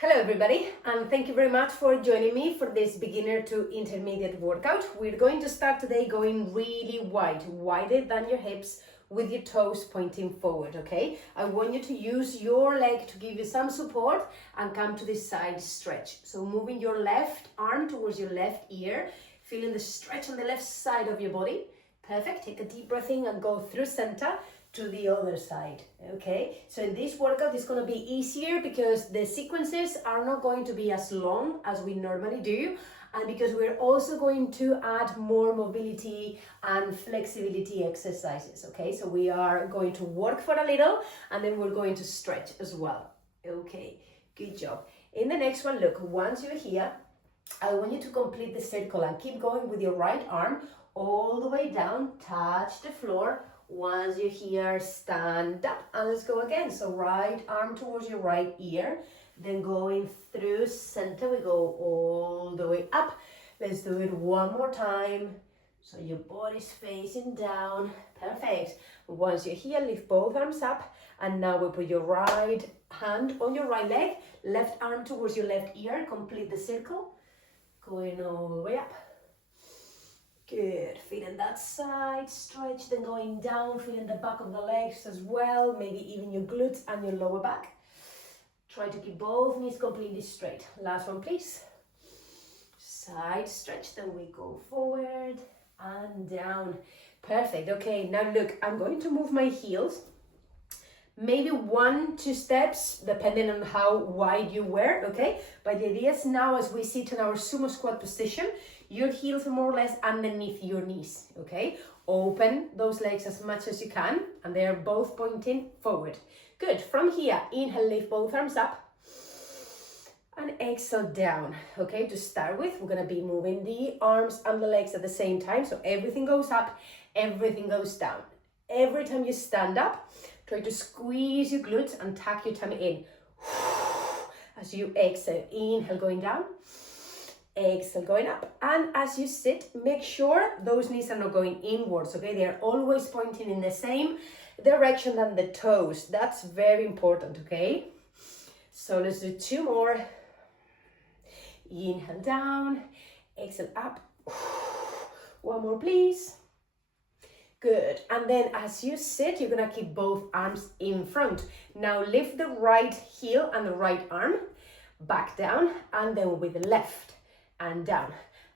Hello everybody, and thank you very much for joining me for this beginner to intermediate workout. We're going to start today going really wide, wider than your hips, with your toes pointing forward, okay? I want you to use your leg to give you some support and come to this side stretch. So moving your left arm towards your left ear, feeling the stretch on the left side of your body. Perfect, take a deep breath in and go through center to the other side, okay? So in this workout, it's gonna be easier because the sequences are not going to be as long as we normally do, and because we're also going to add more mobility and flexibility exercises, okay? So we are going to work for a little, and then we're going to stretch as well, okay? Good job. In the next one, look, once you're here, I want you to complete the circle and keep going with your right arm all the way down, touch the floor. Once you're here, stand up and let's go again. So right arm towards your right ear, then going through center, we go all the way up. Let's do it one more time. So your body's facing down, perfect. Once you're here, lift both arms up, and now we put your right hand on your right leg, left arm towards your left ear, complete the circle, going all the way up. Good, feeling that side stretch, then going down, feeling the back of the legs as well, maybe even your glutes and your lower back. Try to keep both knees completely straight. Last one, please. Side stretch, then we go forward and down. Perfect, okay, now look, I'm going to move my heels. Maybe 1-2 steps, depending on how wide you wear, okay? But the idea is now as we sit in our sumo squat position, your heels are more or less underneath your knees, okay? Open those legs as much as you can, and they are both pointing forward. Good, from here, inhale, lift both arms up, and exhale down, okay? To start with, we're gonna be moving the arms and the legs at the same time, so everything goes up, everything goes down. Every time you stand up, try to squeeze your glutes and tuck your tummy in. As you exhale, inhale, going down, exhale, going up. And as you sit, make sure those knees are not going inwards, okay? They are always pointing in the same direction than the toes. That's very important, okay? So let's do 2 more. Inhale down, exhale up. 1 more, please. Good, and then as you sit, you're gonna keep both arms in front. Now lift the right heel and the right arm, back down, and then with the left, and down,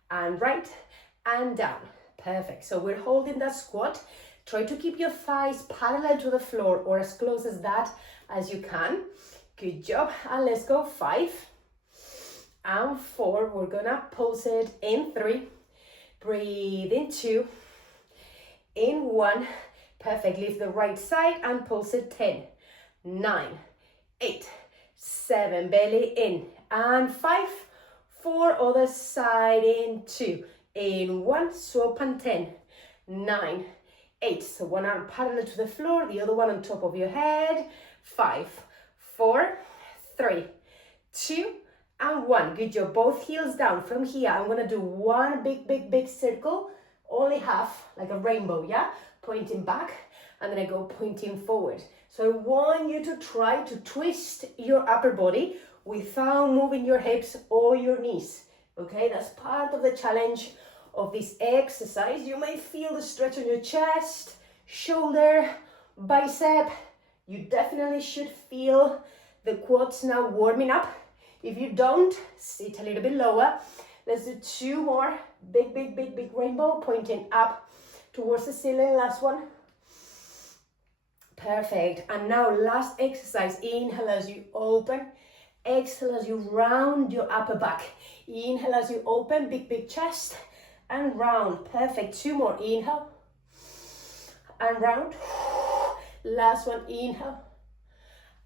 and right, and down. Perfect, so we're holding that squat. Try to keep your thighs parallel to the floor or as close as that as you can. Good job, and let's go 5 and 4. We're gonna pulse it in 3, breathe in 2, in 1, perfect. Lift the right side and pulse it 10, 9, 8, 7, belly in, and 5, 4, other side in 2, in 1, swap and 10, 9, 8. So one arm parallel to the floor, the other one on top of your head. 5, 4, 3, 2, and 1. Good job. Both heels down. From here, I'm gonna do one big circle. Only half, like a rainbow, yeah? Pointing back, and then I go pointing forward. So I want you to try to twist your upper body without moving your hips or your knees, okay? That's part of the challenge of this exercise. You may feel the stretch on your chest, shoulder, bicep. You definitely should feel the quads now warming up. If you don't, sit a little bit lower. Let's do 2 more. Big rainbow, pointing up towards the ceiling. Last one. Perfect. And now last exercise. Inhale as you open. Exhale as you round your upper back. Inhale as you open, big chest, and round. Perfect. 2 more. Inhale and round. Last one. Inhale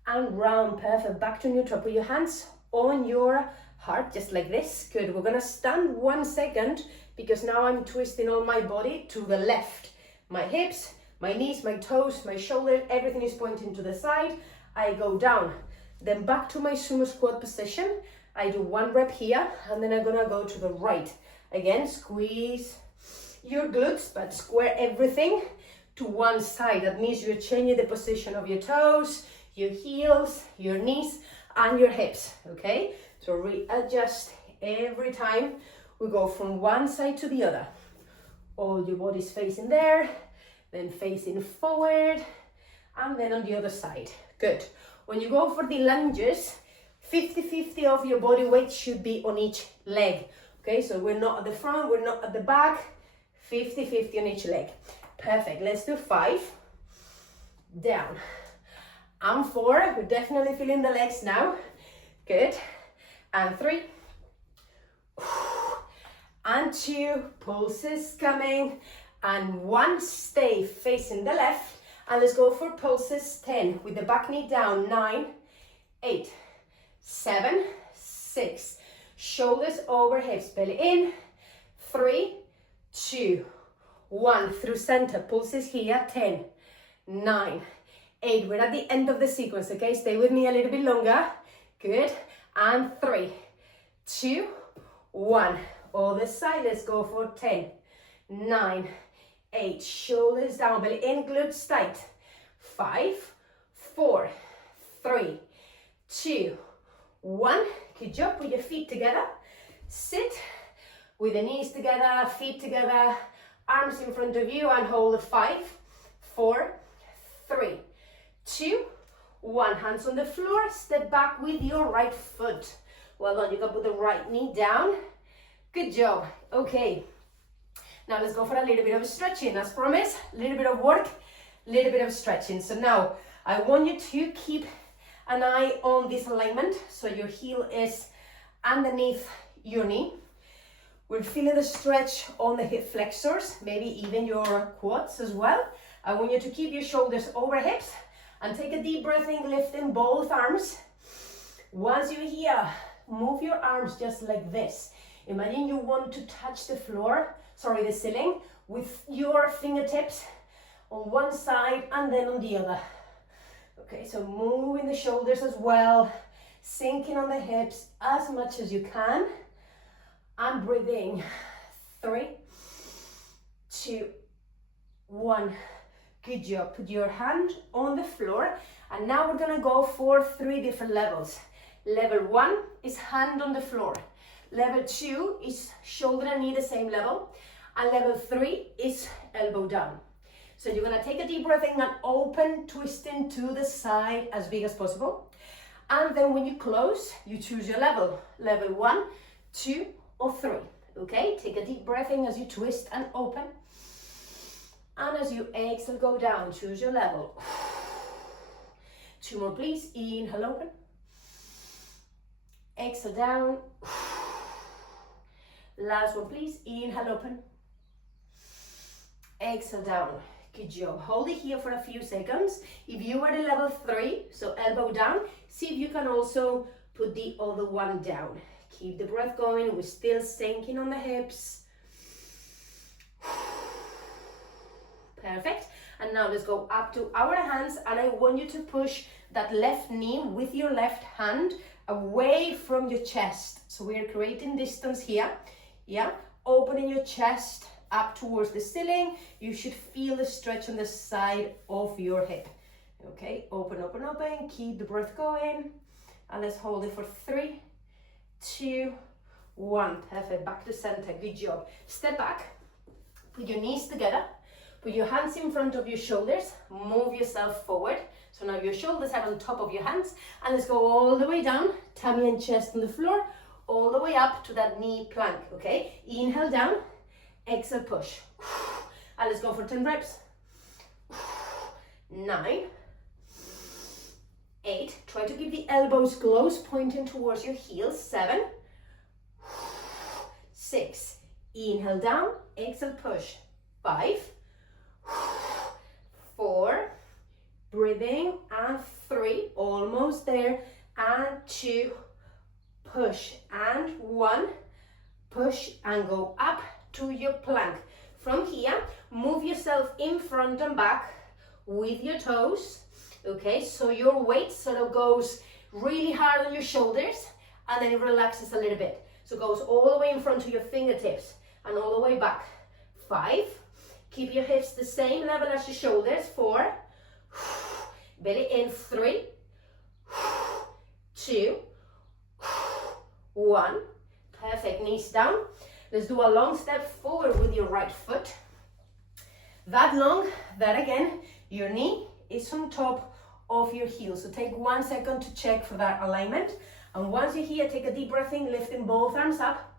and round. Perfect. Back to neutral. Put your hands on your heart, just like this. Good. We're gonna stand 1 second because now I'm twisting all my body to the left. My hips, my knees, my toes, my shoulders, everything is pointing to the side. I go down, then back to my sumo squat position. I do 1 rep here, and then I'm gonna go to the right. Again, squeeze your glutes, but square everything to one side. That means you're changing the position of your toes, your heels, your knees, and your hips, okay? So readjust every time we go from one side to the other. All your body's facing there, then facing forward, and then on the other side. Good. When you go for the lunges, 50-50 of your body weight should be on each leg. Okay, so we're not at the front, we're not at the back, 50-50 on each leg. Perfect. Let's do 5. Down. And 4. We're definitely feeling the legs now. Good. And 3. And 2. Pulses coming. And 1. Stay facing the left. And let's go for pulses 10. With the back knee down. 9, 8, 7, 6. Shoulders over hips. Belly in. 3, 2, 1. Through center. Pulses here. 10, 9, 8. We're at the end of the sequence, okay? Stay with me a little bit longer. Good. And 3, 2, 1. Other side. Let's go for 10, 9, 8. Shoulders down, belly in, glutes tight. 5, 4, 3, 2, 1. Good job. Put your feet together. Sit with the knees together, feet together, arms in front of you, and hold 5, 4, 3, 2, 1. Hands on the floor. Step back with your right foot. Well done. You can put the right knee down. Good job. Okay. Now let's go for a little bit of stretching. As promised, a little bit of work, a little bit of stretching. So now I want you to keep an eye on this alignment. So your heel is underneath your knee. We're feeling the stretch on the hip flexors, maybe even your quads as well. I want you to keep your shoulders over hips and take a deep breath in, lifting both arms. Once you're here, move your arms just like this. Imagine you want to touch the the ceiling with your fingertips on one side and then on the other. Okay, so moving the shoulders as well, sinking on the hips as much as you can, and breathing. 3, 2, 1. Good job. Put your hand on the floor, and now we're gonna go for 3 different levels. Level 1 is hand on the floor. Level 2 is shoulder and knee the same level. And level 3 is elbow down. So you're gonna take a deep breath in and open, twisting to the side as big as possible. And then when you close, you choose your level. Level 1, 2, or 3. Okay, take a deep breath in as you twist and open. And as you exhale, go down, choose your level. 2 more please, inhale, open. Exhale down. Last one please, inhale, open. Exhale down. Good job. Hold it here for a few seconds. If you are at level 3, so elbow down, see if you can also put the other one down. Keep the breath going. We're still sinking on the hips. Perfect. And now let's go up to our hands, and I want you to push that left knee with your left hand away from your chest. So we are creating distance here. Yeah, opening your chest up towards the ceiling. You should feel the stretch on the side of your hip. Okay, open, open, open. Keep the breath going. And let's hold it for 3, 2, 1. Perfect. Back to center. Good job. Step back. Put your knees together. Put your hands in front of your shoulders. Move yourself forward. So now your shoulders are on top of your hands. And let's go all the way down. Tummy and chest on the floor. All the way up to that knee plank. Okay. Inhale down. Exhale, push. And let's go for 10 reps. 9, 8. Try to keep the elbows close, pointing towards your heels. 7, 6. Inhale down. Exhale, push. 5, 4. Breathing. And 3. Almost there. And 2. Push. And 1. Push and go up to your plank. From here, move yourself in front and back with your toes. Okay, so your weight sort of goes really hard on your shoulders, and then it relaxes a little bit. So it goes all the way in front to your fingertips and all the way back. 5. Keep your hips the same level as your shoulders. 4. Belly in. 3, 2, 1. Perfect, knees down. Let's do a long step forward with your right foot. That long, that again, your knee is on top of your heel. So take 1 second to check for that alignment. And once you're here, take a deep breath in, lifting both arms up.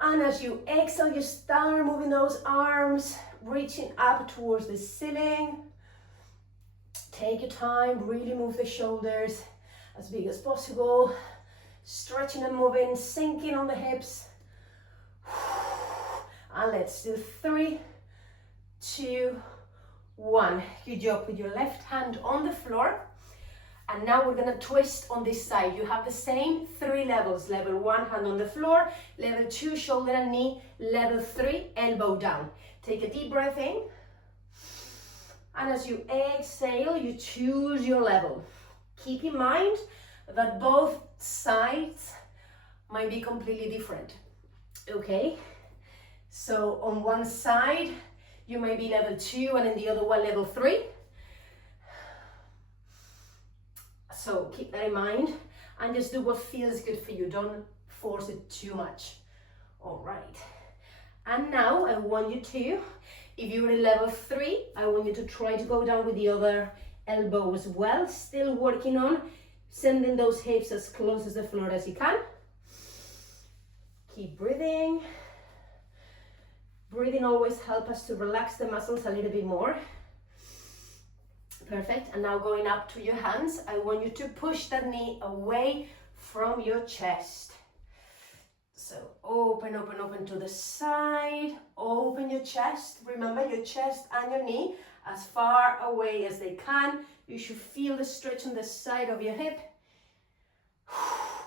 And as you exhale, you start moving those arms, reaching up towards the ceiling. Take your time, really move the shoulders as big as possible. Stretching and moving, sinking on the hips. And let's do 3, 2, 1. Good job. Put your left hand on the floor. And now we're gonna twist on this side. You have the same 3 levels. Level 1, hand on the floor. Level 2, shoulder and knee. Level 3, elbow down. Take a deep breath in. And as you exhale, you choose your level. Keep in mind that both sides might be completely different. Okay? So on one side, you may be level 2 and in the other one, level 3. So keep that in mind and just do what feels good for you. Don't force it too much. All right. And now I want you to, if you're in level 3, I want you to try to go down with the other elbow as well. Still working on sending those hips as close as the floor as you can. Keep breathing. Breathing always helps us to relax the muscles a little bit more. Perfect. And now going up to your hands, I want you to push that knee away from your chest. So open, open, open to the side. Open your chest. Remember your chest and your knee as far away as they can. You should feel the stretch on the side of your hip.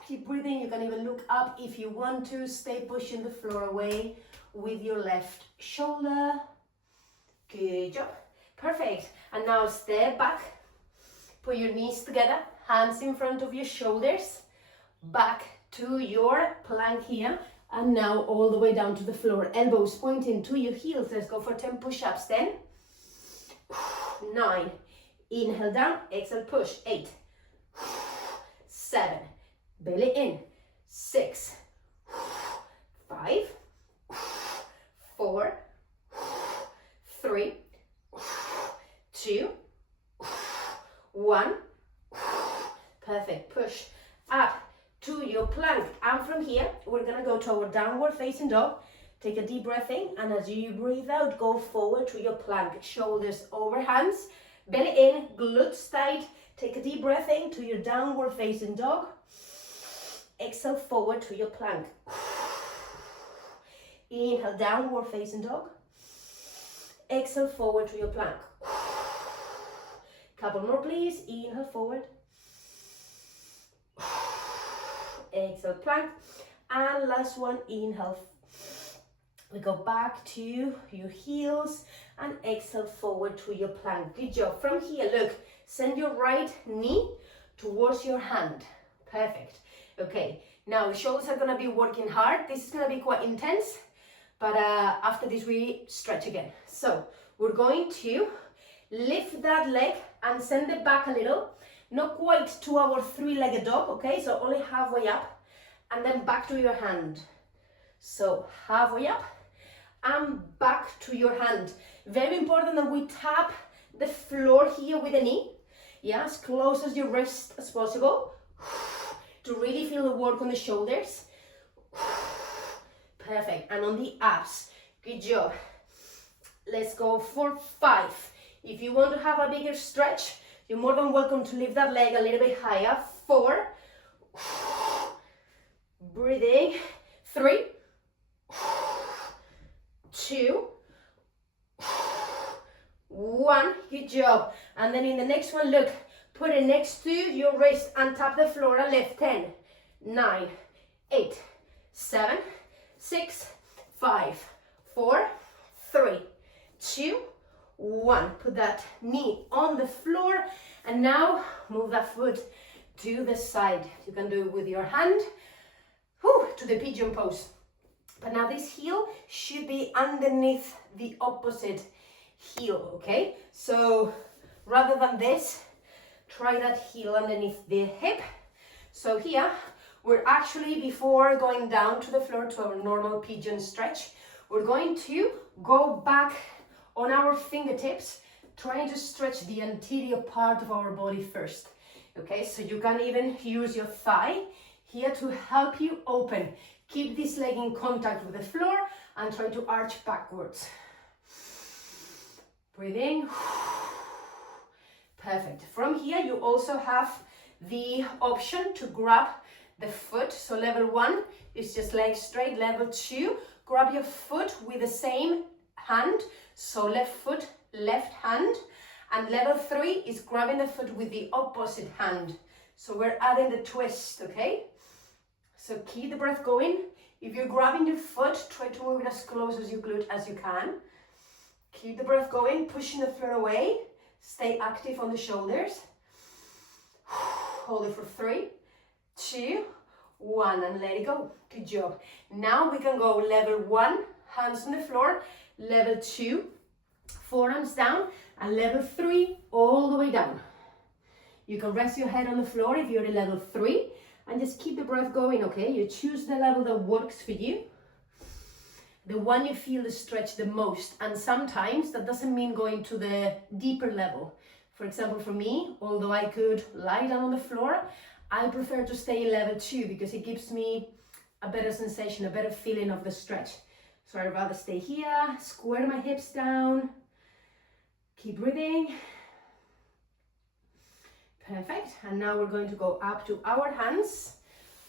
Keep breathing. You can even look up if you want to. Stay pushing the floor away with your left shoulder. Good job. Perfect. And now step back. Put your knees together. Hands in front of your shoulders. Back to your plank here. And now all the way down to the floor. Elbows pointing to your heels. Let's go for 10 push-ups. 10. 9. Inhale down. Exhale push. 8. 7. Belly in. 6. 5. 4. 3. 2. 1. Perfect. Push up to your plank. And from here, we're going to go to our downward facing dog. Take a deep breath in. And as you breathe out, go forward to your plank. Shoulders over hands. Belly in. Glutes tight. Take a deep breath in to your downward facing dog. Exhale forward to your plank. Inhale, downward facing dog. Exhale forward to your plank. Couple more please. Inhale forward. Exhale plank. And last one, inhale. We go back to your heels and exhale forward to your plank. Good job. From here, look, send your right knee towards your hand. Perfect. Okay, now shoulders are gonna be working hard. This is gonna be quite intense, but after this we stretch again. So we're going to lift that leg and send it back a little, not quite to our 3-legged dog, okay? So only halfway up and then back to your hand. So halfway up and back to your hand. Very important that we tap the floor here with the knee, yeah, as close as your wrist as possible, to really feel the work on the shoulders. Perfect. And on the abs. Good job. Let's go for 5. If you want to have a bigger stretch, you're more than welcome to lift that leg a little bit higher. 4. Breathing. 3. 2. 1. Good job. And then in the next one, look, put it next to your wrist and tap the floor and lift. 10, 9, 8, 7, 6, 5, 4, 3, 2, 1. Put that knee on the floor and now move that foot to the side. You can do it with your hand to the pigeon pose. But now this heel should be underneath the opposite heel, okay? So rather than this, try that heel underneath the hip So here, we're actually, before going down to the floor to our normal pigeon stretch, we're going to go back on our fingertips, trying to stretch the anterior part of our body first. Okay, so you can even use your thigh here to help you open. Keep this leg in contact with the floor and try to arch backwards. Breathe in. Perfect. From here, you also have the option to grab the foot. So level 1 is just leg straight. Level 2, grab your foot with the same hand. So left foot, left hand. And level 3 is grabbing the foot with the opposite hand. So we're adding the twist, okay? So keep the breath going. If you're grabbing your foot, try to move it as close as you glute as you can. Keep the breath going, pushing the floor away. Stay active on the shoulders. Hold it for 3, 2, 1, and let it go. Good job. Now we can go level 1, hands on the floor. Level 2, forearms down. And level 3, all the way down. You can rest your head on the floor if you're at level 3. And just keep the breath going, okay? You choose the level that works for you. The one you feel the stretch the most. And sometimes that doesn't mean going to the deeper level. For example, for me, although I could lie down on the floor, I prefer to stay in level 2 because it gives me a better sensation, a better feeling of the stretch. So I'd rather stay here, square my hips down. Keep breathing. Perfect. And now we're going to go up to our hands.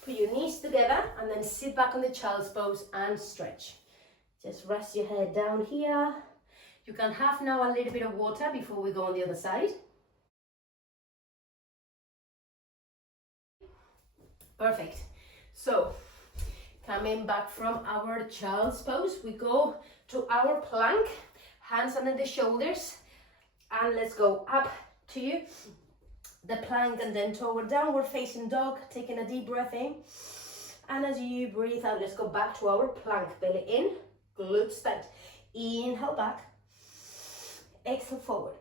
Put your knees together and then sit back on the child's pose and stretch. Just rest your head down here. You can have now a little bit of water before we go on the other side. Perfect. So, coming back from our child's pose, we go to our plank. Hands under the shoulders. And let's go up to the plank and then toward downward facing dog, taking a deep breath in. And as you breathe out, let's go back to our plank. Belly in, glutes tight. Inhale back. Exhale forward.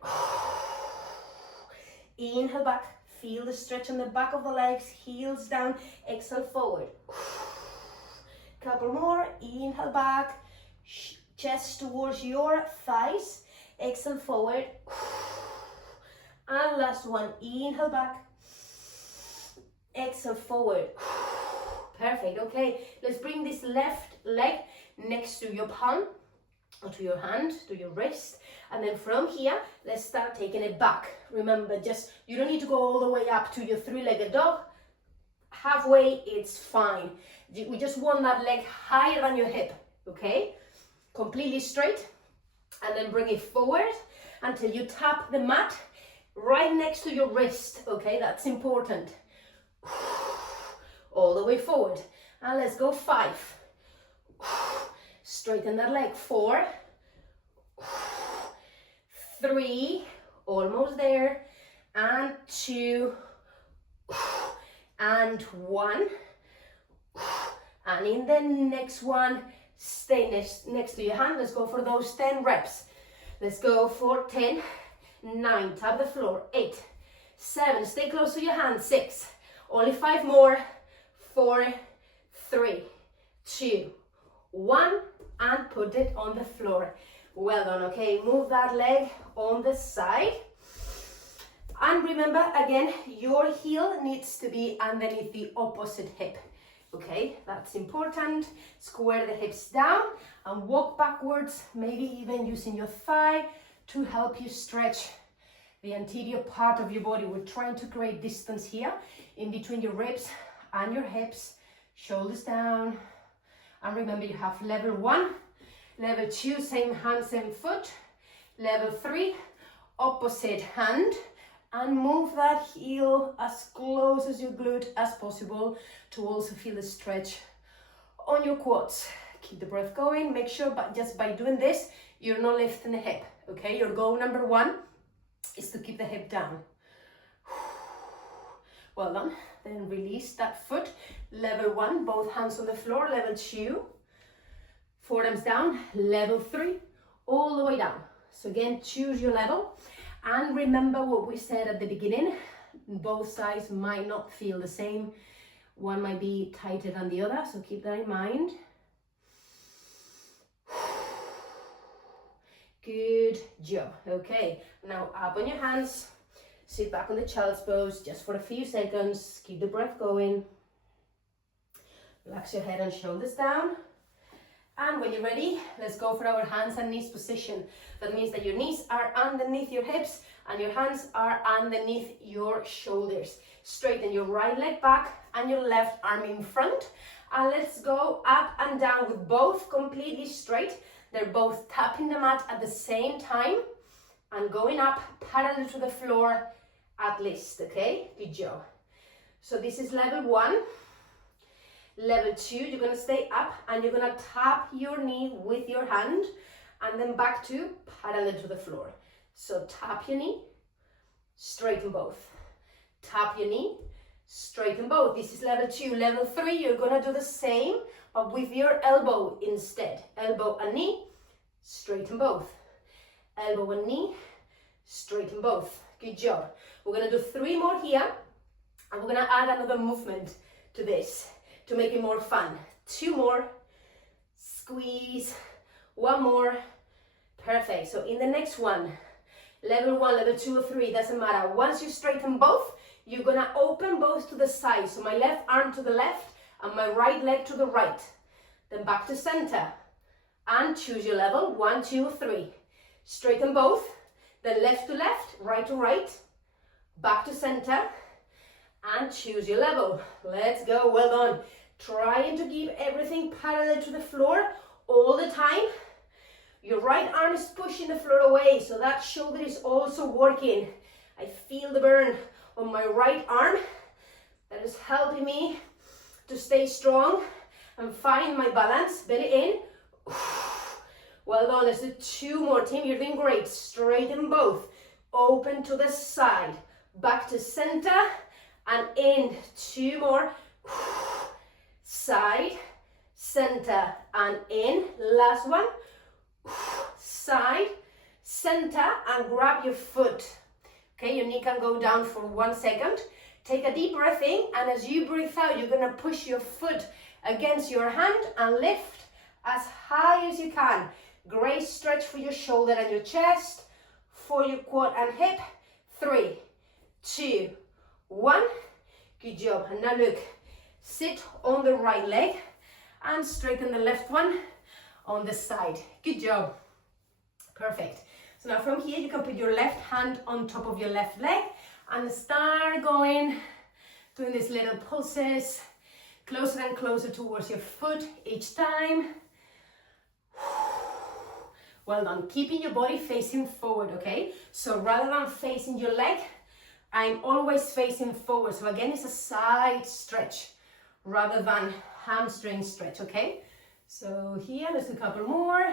Inhale back. Feel the stretch on the back of the legs. Heels down. Exhale forward. Couple more. Inhale back. Chest towards your thighs. Exhale forward. And last one, inhale back, exhale forward. Perfect, okay. Let's bring this left leg next to your palm, or to your hand, to your wrist. And then from here, let's start taking it back. Remember, you don't need to go all the way up to your 3-legged dog. Halfway, it's fine. We just want that leg higher than your hip, okay? Completely straight. And then bring it forward until you tap the mat right next to your wrist, okay? That's important. All the way forward. And let's go 5. Straighten that leg. 4, 3, almost there. And 2, and 1. And in the next one, stay next to your hand. Let's go for those 10 reps. Let's go for 10, 9, tap the floor, 8, 7, stay close to your hand, 6, only 5 more, 4, 3, 2, 1, and put it on the floor. Well done, okay, move that leg on the side. And remember, again, your heel needs to be underneath the opposite hip. Okay, that's important. Square the hips down and walk backwards, maybe even using your thigh to help you stretch the anterior part of your body. We're trying to create distance here in between your ribs and your hips, shoulders down. And remember, you have level 1, level 2, same hand, same foot. Level 3, opposite hand. And move that heel as close as your glute as possible to also feel the stretch on your quads. Keep the breath going. Make sure just by doing this, you're not lifting the hip, okay? Your goal number 1 is to keep the hip down. Well done. Then release that foot. Level 1, both hands on the floor. Level 2, forearms down. Level 3, all the way down. So again, choose your level. And remember what we said at the beginning, both sides might not feel the same. One might be tighter than the other, so keep that in mind. Good job. Okay, now up on your hands, sit back on the child's pose just for a few seconds. Keep the breath going. Relax your head and shoulders down. And when you're ready, let's go for our hands and knees position. That means that your knees are underneath your hips and your hands are underneath your shoulders. Straighten your right leg back and your left arm in front. And let's go up and down with both completely straight. They're both tapping the mat at the same time and going up parallel to the floor at least, okay? Good job. So this is level 1. Level 2, you're gonna stay up and you're gonna tap your knee with your hand and then back to parallel to the floor. So tap your knee, straighten both. Tap your knee, straighten both. This is level 2. Level 3, you're gonna do the same, but with your elbow instead. Elbow and knee, straighten both. Elbow and knee, straighten both. Good job. We're gonna do 3 more here, and we're gonna add another movement to this to make it more fun. 2 more, squeeze, 1 more, perfect. So in the next one, level 1, level 2 or 3, doesn't matter. Once you straighten both, you're gonna open both to the side. So my left arm to the left and my right leg to the right. Then back to center and choose your level, 1, 2, 3. Straighten both, then left to left, right to right, back to center and choose your level. Let's go, well done. Trying to keep everything parallel to the floor all the time. Your right arm is pushing the floor away, so that shoulder is also working. I feel the burn on my right arm. That is helping me to stay strong and find my balance. Belly in. Well done. Let's do 2 more, team. You're doing great. Straighten both. Open to the side. Back to center and in. 2 more. Side, center and in. Last one. Side, center and grab your foot. Okay, your knee can go down for 1 second. Take a deep breath in, and as you breathe out, you're gonna push your foot against your hand and lift as high as you can. Great stretch for your shoulder and your chest, for your quad and hip. 3, 2, 1. Good job. And now look, sit on the right leg and straighten the left one on the side. Good job. Perfect. So now from here, you can put your left hand on top of your left leg and start going, doing these little pulses, closer and closer towards your foot each time. Well done. Keeping your body facing forward, okay? So rather than facing your leg, I'm always facing forward. So again, it's a side stretch rather than hamstring stretch, okay? So here, let's do a couple more.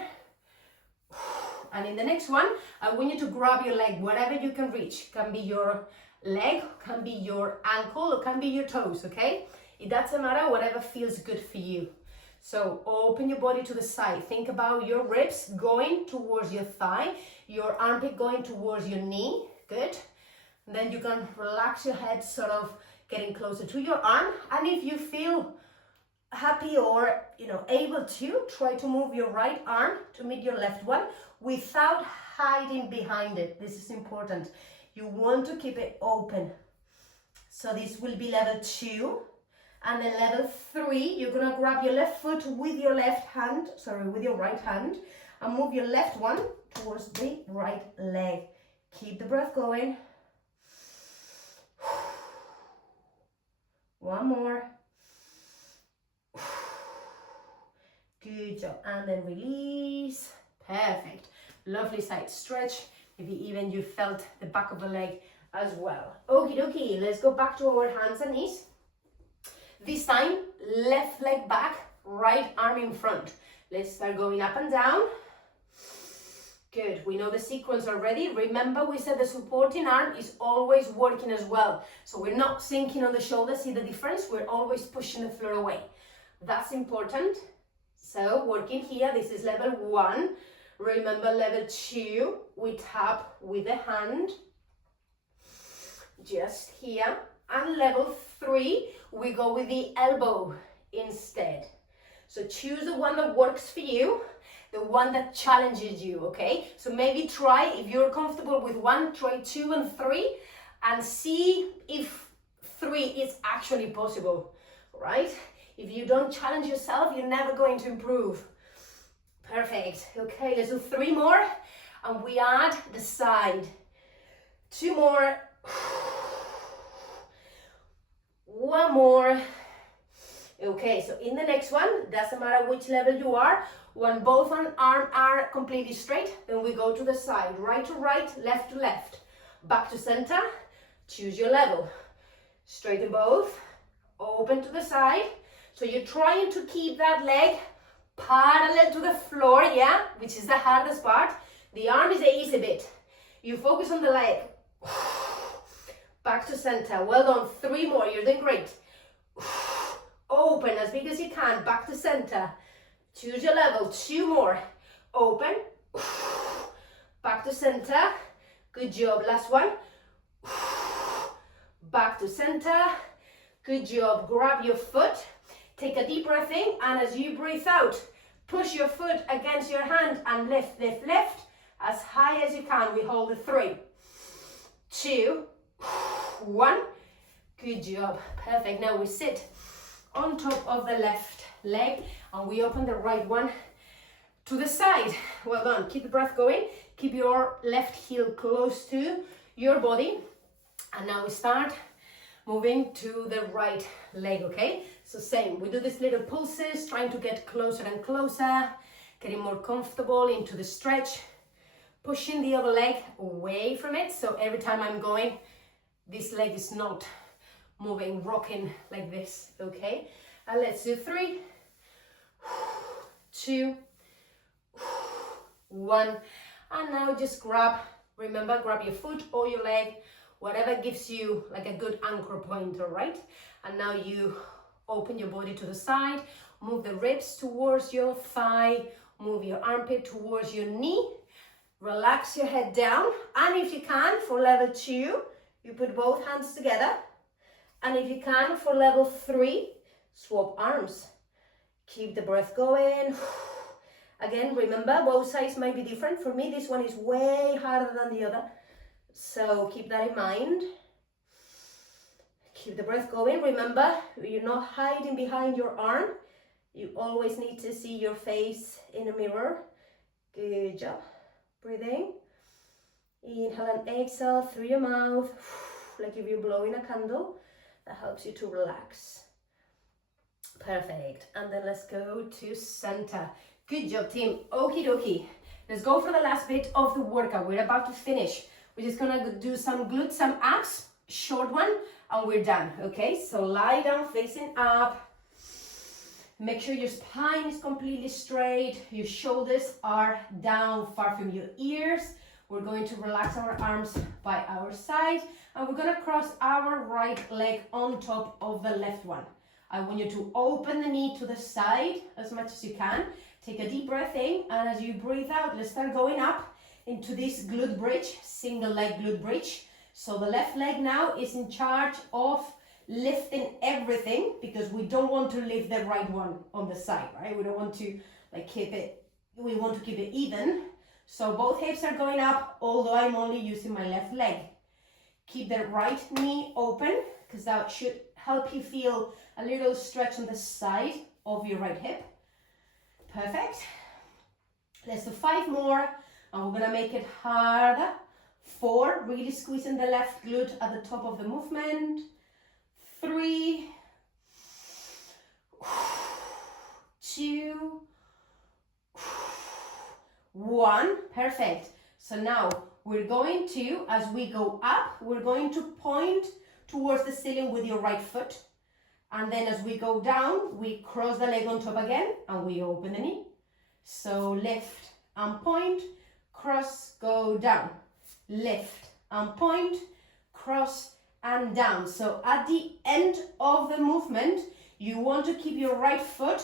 And in the next one, I want you to grab your leg, whatever you can reach. Can be your leg, can be your ankle, or can be your toes, okay? It doesn't matter, whatever feels good for you. So open your body to the side. Think about your ribs going towards your thigh, your armpit going towards your knee. Good. And then you can relax your head, sort of getting closer to your arm. And if you feel happy or able to, try to move your right arm to meet your left one without hiding behind it. This is important. You want to keep it open. So this will be level 2. And then level 3, you're gonna grab your left foot with your with your right hand, and move your left one towards the right leg. Keep the breath going. 1 more. Good job. And then release. Perfect. Lovely side stretch. Maybe even you felt the back of the leg as well. Okie dokie. Let's go back to our hands and knees. This time, left leg back, right arm in front. Let's start going up and down. Good. We know the sequence already. Remember, we said the supporting arm is always working as well. So we're not sinking on the shoulder. See the difference? We're always pushing the floor away. That's important. So working here, this is level 1. Remember level 2, we tap with the hand. Just here. And level 3, we go with the elbow instead. So choose the one that works for you, the one that challenges you, okay? So maybe try, if you're comfortable with 1, try 2 and 3, and see if 3 is actually possible, right? If you don't challenge yourself, you're never going to improve. Perfect. Okay, let's do 3 more, and we add the side. 2 more. 1 more. Okay, so in the next one, doesn't matter which level you are, when both arms are completely straight, then we go to the side, right to right, left to left, back to center, choose your level. Straighten both, open to the side. So you're trying to keep that leg parallel to the floor, yeah, which is the hardest part. The arm is the easy bit. You focus on the leg. Back to center. Well done. 3 more. You're doing great. Open as big as you can. Back to center. Choose your level. 2 more. Open. Back to center. Good job. Last one. Back to center. Good job. Grab your foot. Take a deep breath in, and as you breathe out, push your foot against your hand and lift, lift, lift as high as you can. We hold the 3, 2, 1. Good job. Perfect. Now we sit on top of the left leg and we open the right one to the side. Well done. Keep the breath going. Keep your left heel close to your body. And now we start moving to the right leg, okay? So same, we do these little pulses, trying to get closer and closer, getting more comfortable into the stretch, pushing the other leg away from it. So every time I'm going, this leg is not moving, rocking like this, okay? And let's do 3, 2, 1. And now just grab your foot or your leg, whatever gives you like a good anchor point, all right? And now you open your body to the side, move the ribs towards your thigh, move your armpit towards your knee, relax your head down, and if you can, for level 2, you put both hands together, and if you can, for level 3, swap arms. Keep the breath going. Again, remember, both sides might be different. For me, this one is way harder than the other, so keep that in mind. Keep the breath going. Remember, you're not hiding behind your arm. You always need to see your face in a mirror. Good job. Breathe in. Inhale and exhale through your mouth, like if you're blowing a candle. That helps you to relax. Perfect. And then let's go to center. Good job, team. Okie dokie. Let's go for the last bit of the workout. We're about to finish. We're just gonna do some glutes, some abs, short one, and we're done, okay? So lie down facing up. Make sure your spine is completely straight. Your shoulders are down far from your ears. We're going to relax our arms by our side, and we're gonna cross our right leg on top of the left one. I want you to open the knee to the side as much as you can. Take a deep breath in, and as you breathe out, let's start going up into this glute bridge, single leg glute bridge. So the left leg now is in charge of lifting everything, because we don't want to lift the right one on the side, right? We don't want to like keep it, we want to keep it even. So both hips are going up, although I'm only using my left leg. Keep the right knee open, because that should help you feel a little stretch on the side of your right hip. Perfect. Let's do 5 more, and we're gonna make it harder. 4, really squeezing the left glute at the top of the movement. 3, 2, 1. Perfect. So now we're going to, as we go up, we're going to point towards the ceiling with your right foot. And then as we go down, we cross the leg on top again and we open the knee. So lift and point, cross, go down. Lift and point, cross and down. So at the end of the movement, you want to keep your right foot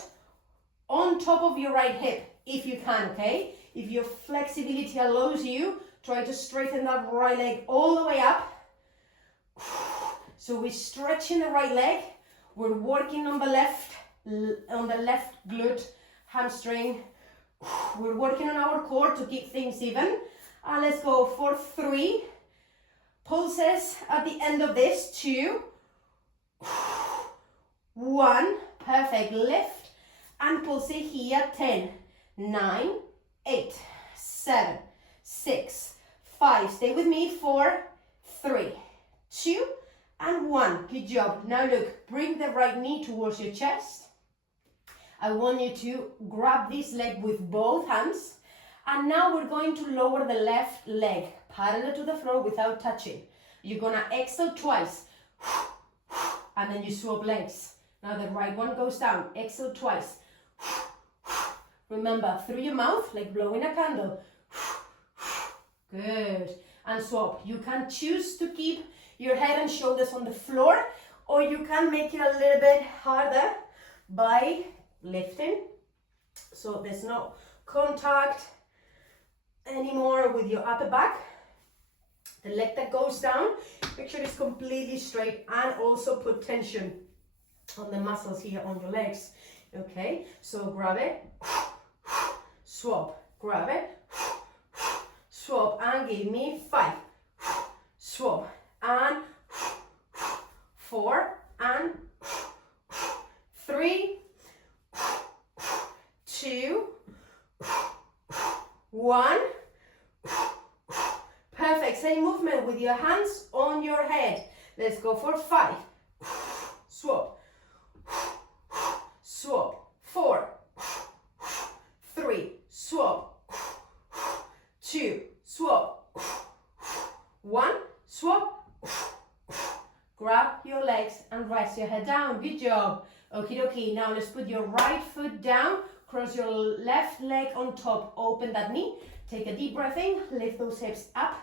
on top of your right hip if you can, okay? If your flexibility allows you, try to straighten that right leg all the way up. So we're stretching the right leg. We're working on the left glute, hamstring. We're working on our core to keep things even. And let's go for 3 pulses at the end of this. 2, 1, perfect. Lift and pulse it here. 10, 9, 8, 7, 6, 5. Stay with me. 4, 3, 2, and 1. Good job. Now look, bring the right knee towards your chest. I want you to grab this leg with both hands. And now we're going to lower the left leg parallel to the floor without touching. You're gonna exhale twice. And then you swap legs. Now the right one goes down. Exhale twice. Remember, through your mouth, like blowing a candle. Good. And swap. You can choose to keep your head and shoulders on the floor, or you can make it a little bit harder by lifting. So there's no contact anymore with your upper back. The leg that goes down, make sure it's completely straight, and also put tension on the muscles here on your legs. Okay, so grab it, swap, grab it, swap, and give me 5, swap, and 4, and 3, 2, 1. Perfect. Same movement with your hands on your head. Let's go for 5. Swap. Swap. 4. 3. Swap. 2. Swap. 1. Swap. Grab your legs and rest your head down. Good job. Okie dokie. Now let's put your right foot down. Cross your left leg on top. Open that knee. Take a deep breath in. Lift those hips up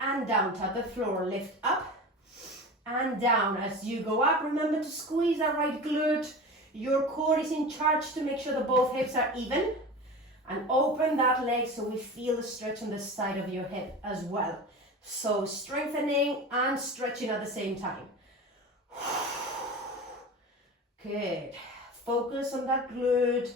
and down. Tap the floor. Lift up and down. As you go up, remember to squeeze that right glute. Your core is in charge to make sure that both hips are even. And open that leg so we feel the stretch on the side of your hip as well. So strengthening and stretching at the same time. Good. Focus on that glute.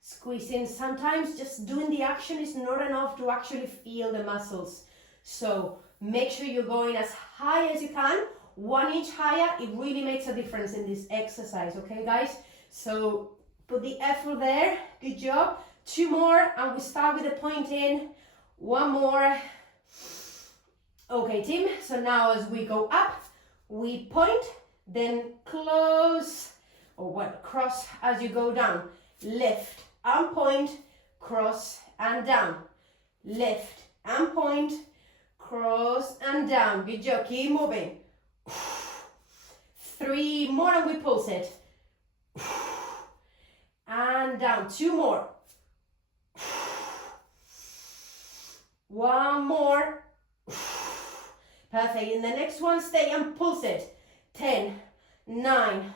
Squeezing. Sometimes just doing the action is not enough to actually feel the muscles. So make sure you're going as high as you can. 1 inch higher, it really makes a difference in this exercise, okay guys? So put the effort there. Good job. 2 more, and we start with the point in. 1 more. Okay, team. So now as we go up, we point, then close, or well, cross as you go down. Lift and point, cross and down. Lift and point, cross and down. Good job. Keep moving. 3 more, and we pulse it. And down. 2 more. 1 more. Perfect. In the next one, stay and pulse it. 10, 9,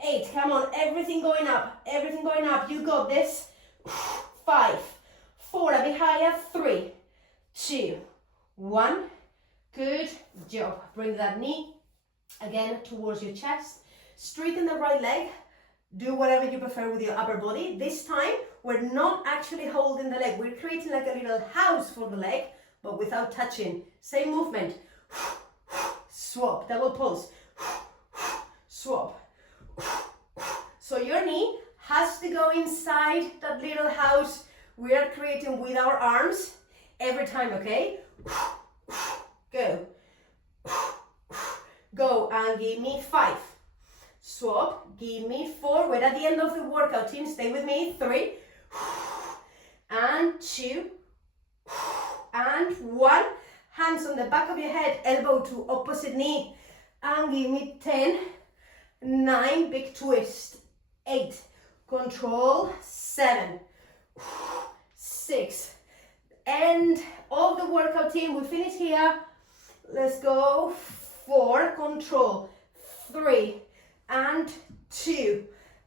8. Come on. Everything going up. Everything going up. You got this. 5, 4. A bit higher. 3, 2, 1. Good job. Bring that knee again towards your chest. Straighten the right leg. Do whatever you prefer with your upper body. This time, we're not actually holding the leg. We're creating like a little house for the leg, but without touching. Same movement. Swap. Double pulse. Swap. So your knee has to go inside that little house we are creating with our arms every time, okay? Go. Go, and give me 5. Swap, give me 4. We're at the end of the workout, team. Stay with me. 3, and 2, and 1. Hands on the back of your head, elbow to opposite knee. And give me 10, 9, big twist. 8, control. 7, 6. End of the workout, team. We finish here. Let's go. 4, control. 3, and 2,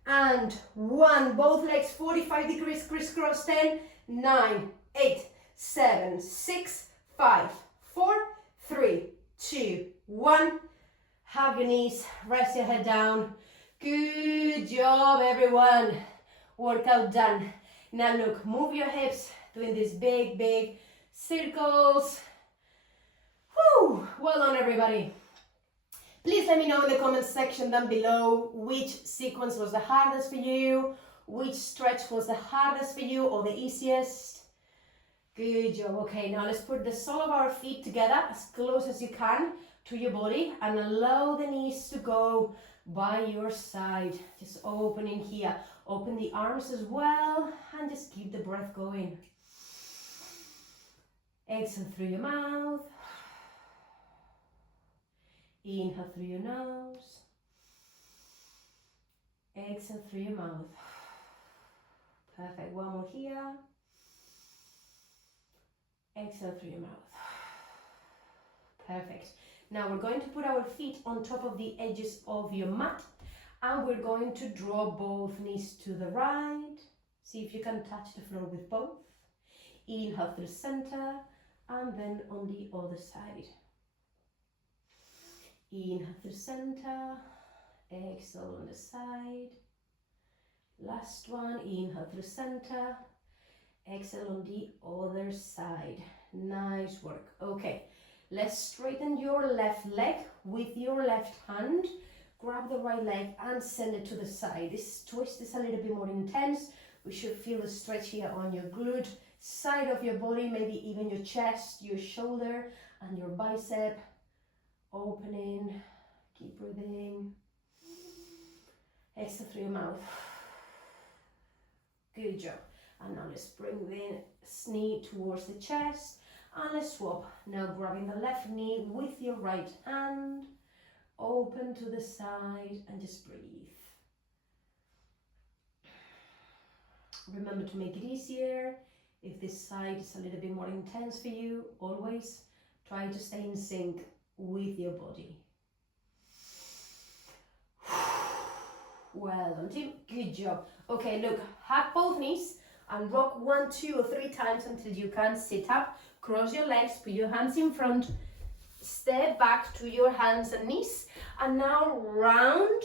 and 1. Both legs 45 degrees crisscross. 10, 9, 8, 7, 6, 5, 4, 3, 2, 1. Hug your knees, rest your head down. Good job, everyone. Workout done. Now look, move your hips, doing these big, big circles. Whew, well done, everybody. Please let me know in the comment section down below which sequence was the hardest for you, which stretch was the hardest for you or the easiest. Good job. Okay, now let's put the sole of our feet together as close as you can to your body and allow the knees to go by your side. Just opening here. Open the arms as well and just keep the breath going. Exhale through your mouth. Inhale through your nose. Exhale through your mouth. Perfect. One more here. Exhale through your mouth. Perfect. Now we're going to put our feet on top of the edges of your mat and we're going to draw both knees to the right. See if you can touch the floor with both. Inhale through center and then on the other side. Inhale through center, exhale on the side. Last one, inhale through center, exhale on the other side. Nice work. Okay, let's straighten your left leg with your left hand. Grab the right leg and send it to the side. This twist is a little bit more intense. We should feel the stretch here on your glute, side of your body, maybe even your chest, your shoulder, and your bicep. Opening, keep breathing. Exhale through your mouth. Good job. And now let's bring the knee towards the chest and let's swap. Now grabbing the left knee with your right hand, open to the side and just breathe. Remember to make it easier. If this side is a little bit more intense for you, always try to stay in sync with your body. Well done, team. Good job. Okay, look, hug both knees and rock 1, 2 or 3 times until you can sit up. Cross your legs, put your hands in front, step back to your hands and knees, and now round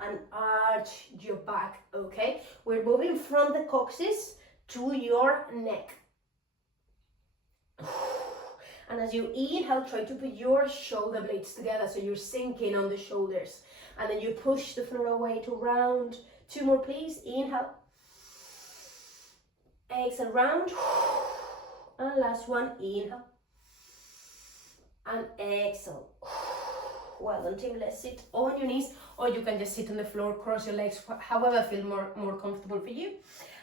and arch your back. Okay, we're moving from the coccyx to your neck. And as you inhale, try to put your shoulder blades together so you're sinking on the shoulders. And then you push the floor away to round. 2 more, please. Inhale. Exhale, round. And last one, inhale. And exhale. Well done, team. Let's sit on your knees, or you can just sit on the floor, cross your legs, however feel more comfortable for you.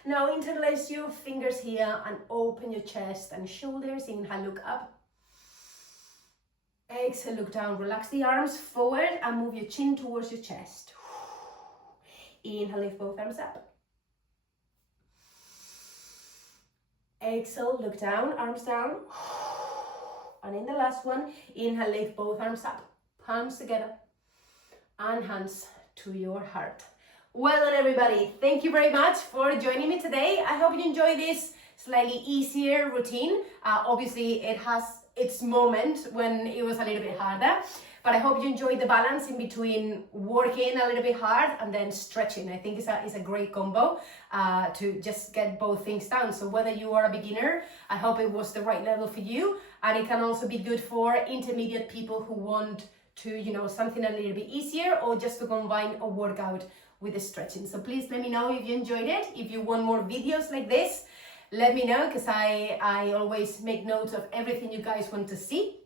Now interlace your fingers here and open your chest and shoulders. Inhale, look up. Exhale, look down. Relax the arms forward and move your chin towards your chest. Inhale, lift both arms up. Exhale, look down, arms down. And in the last one, inhale, lift both arms up. Palms together and hands to your heart. Well done, everybody. Thank you very much for joining me today. I hope you enjoy this slightly easier routine. Obviously, it has its moment when it was a little bit harder, but I hope you enjoy the balance in between working a little bit hard and then stretching. I think it's a great combo to just get both things down. So whether you are a beginner, I hope it was the right level for you, and it can also be good for intermediate people who want to, you know, something a little bit easier, or just to combine a workout with the stretching. So please let me know if you enjoyed it. If you want more videos like this, let me know, because I always make notes of everything you guys want to see.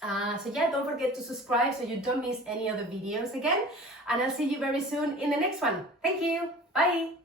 So yeah, don't forget to subscribe so you don't miss any other videos again. And I'll see you very soon in the next one. Thank you. Bye.